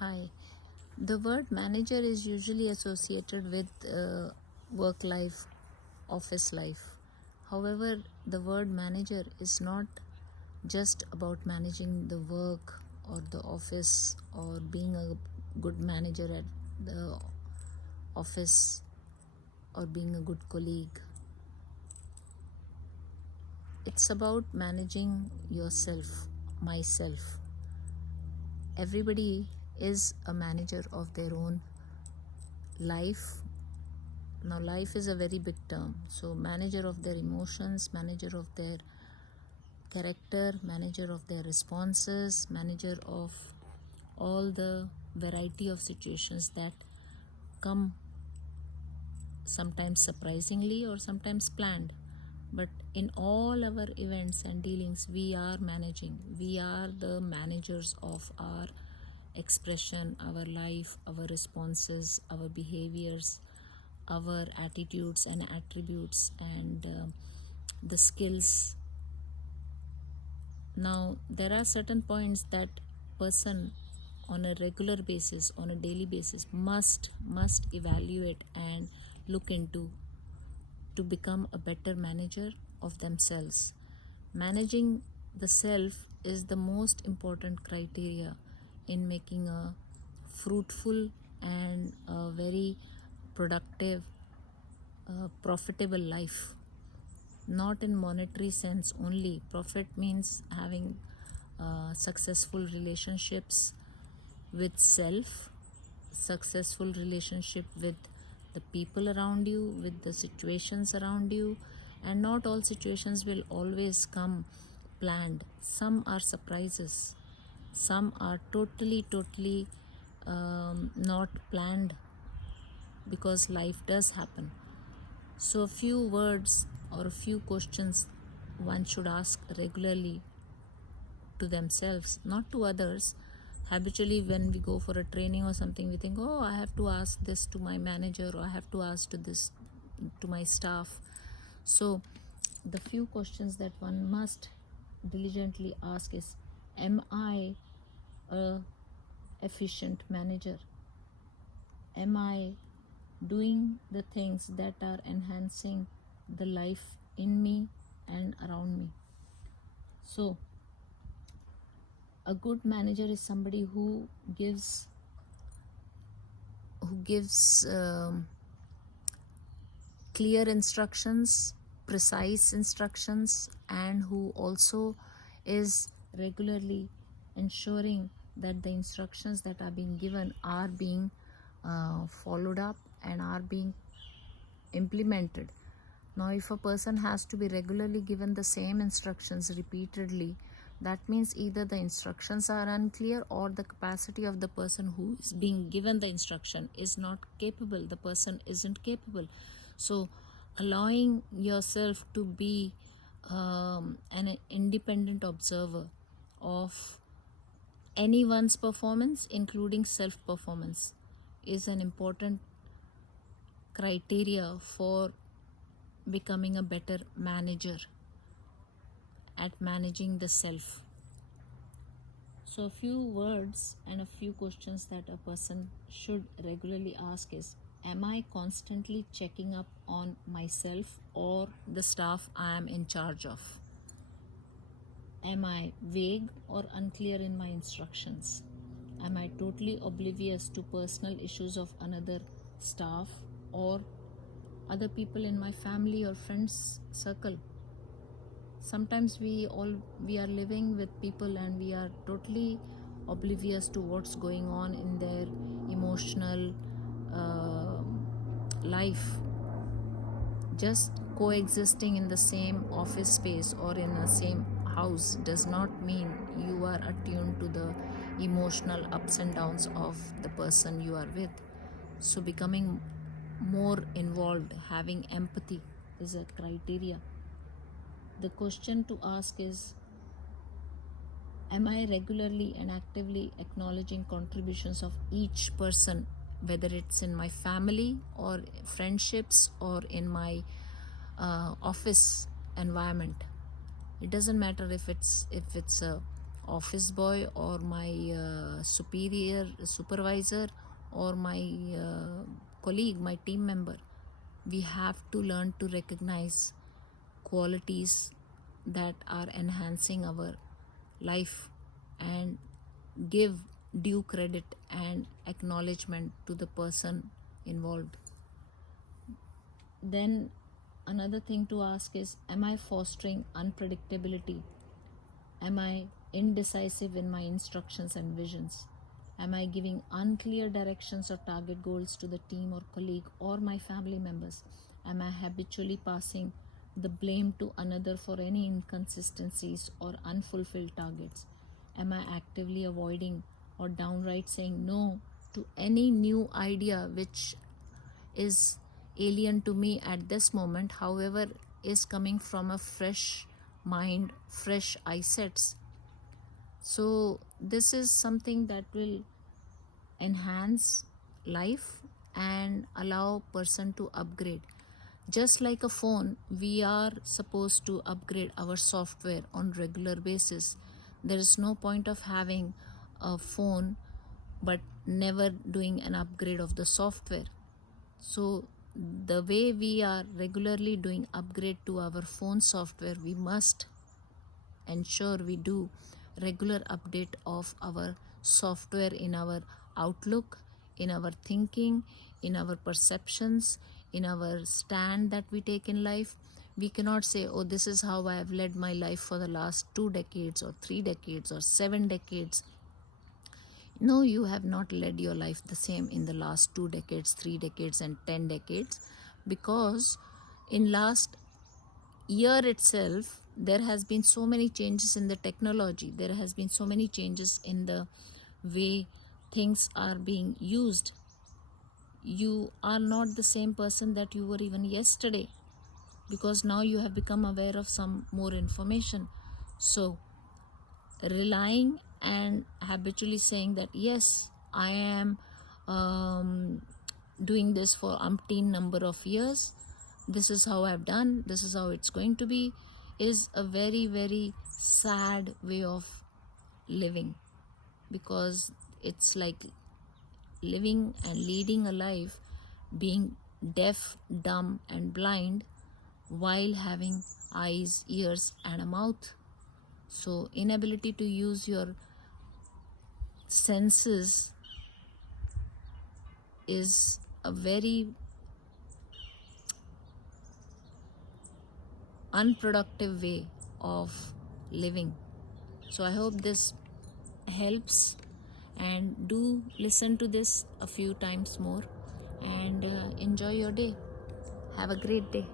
Hi. The word manager is usually associated with work life, office life. However, the word manager is not just about managing the work or the office or being a good manager at the office or being a good colleague. It's about managing yourself, myself. Everybody is a manager of their own life. Now, life is a very big term. So, manager of their emotions, manager of their character, manager of their responses, manager of all the variety of situations that come sometimes surprisingly or sometimes planned. But in all our events and dealings, we are managing. We are the managers of our expression, our life, our responses, our behaviors, our attitudes and attributes, and the skills. Now, there are certain points that person on a regular basis, on a daily basis, must evaluate and look into to become a better manager of themselves. Managing the self is the most important criteria in making a fruitful and a very productive, profitable life. Not in monetary sense only. Profit means having successful relationships with self, successful relationship with the people around you, with the situations around you. And not all situations will always come planned. Some are surprises, some are totally not planned, because life does happen. So, a few words or a few questions one should ask regularly to themselves, not to others. Habitually, when we go for a training or something, we think, oh, I have to ask this to my manager, or I have to ask to my staff. So, the few questions that one must diligently ask is, am I a efficient manager? Am I doing the things that are enhancing the life in me and around me? So, a good manager is somebody who gives clear instructions, precise instructions, and who also is regularly ensuring that the instructions that are being given are being followed up and are being implemented. Now, if a person has to be regularly given the same instructions repeatedly, that means either the instructions are unclear or the capacity of the person who is being given the instruction is not capable. The person isn't capable. So, allowing yourself to be an independent observer of anyone's performance, including self performance, is an important criteria for becoming a better manager at managing the self. So, a few words and a few questions that a person should regularly ask is, am I constantly checking up on myself or the staff I am in charge of? Am I vague or unclear in my instructions? Am I totally oblivious to personal issues of another staff or other people in my family or friends circle? Sometimes we are living with people and we are totally oblivious to what's going on in their emotional life. Just coexisting in the same office space or in the same house does not mean you are attuned to the emotional ups and downs of the person you are with. So, becoming more involved, having empathy is a criteria. The question to ask is, am I regularly and actively acknowledging contributions of each person, whether it's in my family or friendships or in my office environment? It doesn't matter if it's a office boy or my superior, supervisor, or my colleague, my team member. We have to learn to recognize qualities that are enhancing our life and give due credit and acknowledgement to the person involved. Then another thing to ask is, am I fostering unpredictability? Am I indecisive in my instructions and visions? Am I giving unclear directions or target goals to the team or colleague or my family members? Am I habitually passing the blame to another for any inconsistencies or unfulfilled targets? Am I actively avoiding or downright saying no to any new idea which is alien to me at this moment, however, is coming from a fresh mind, fresh eyesets? So this is something that will enhance life and allow person to upgrade. Just like a phone, we are supposed to upgrade our software on regular basis. There is no point of having a phone but never doing an upgrade of the software. So the way we are regularly doing upgrade to our phone software, we must ensure we do regular update of our software in our outlook, in our thinking, in our perceptions, in our stand that we take in life. We cannot say, oh, this is how I have led my life for the last 2 decades or 3 decades or 7 decades. No, you have not led your life the same in the last 2 decades, 3 decades and 10 decades, because in last year itself there has been so many changes in the technology. There has been so many changes in the way things are being used. You are not the same person that you were even yesterday, because now you have become aware of some more information. So relying and habitually saying that yes, I am doing this for umpteen number of years, this is how I've done, this is how it's going to be, is a very, very sad way of living, because it's like living and leading a life being deaf, dumb and blind while having eyes, ears and a mouth. So inability to use your senses is a very unproductive way of living. So I hope this helps, and do listen to this a few times more and enjoy your day. Have a great day.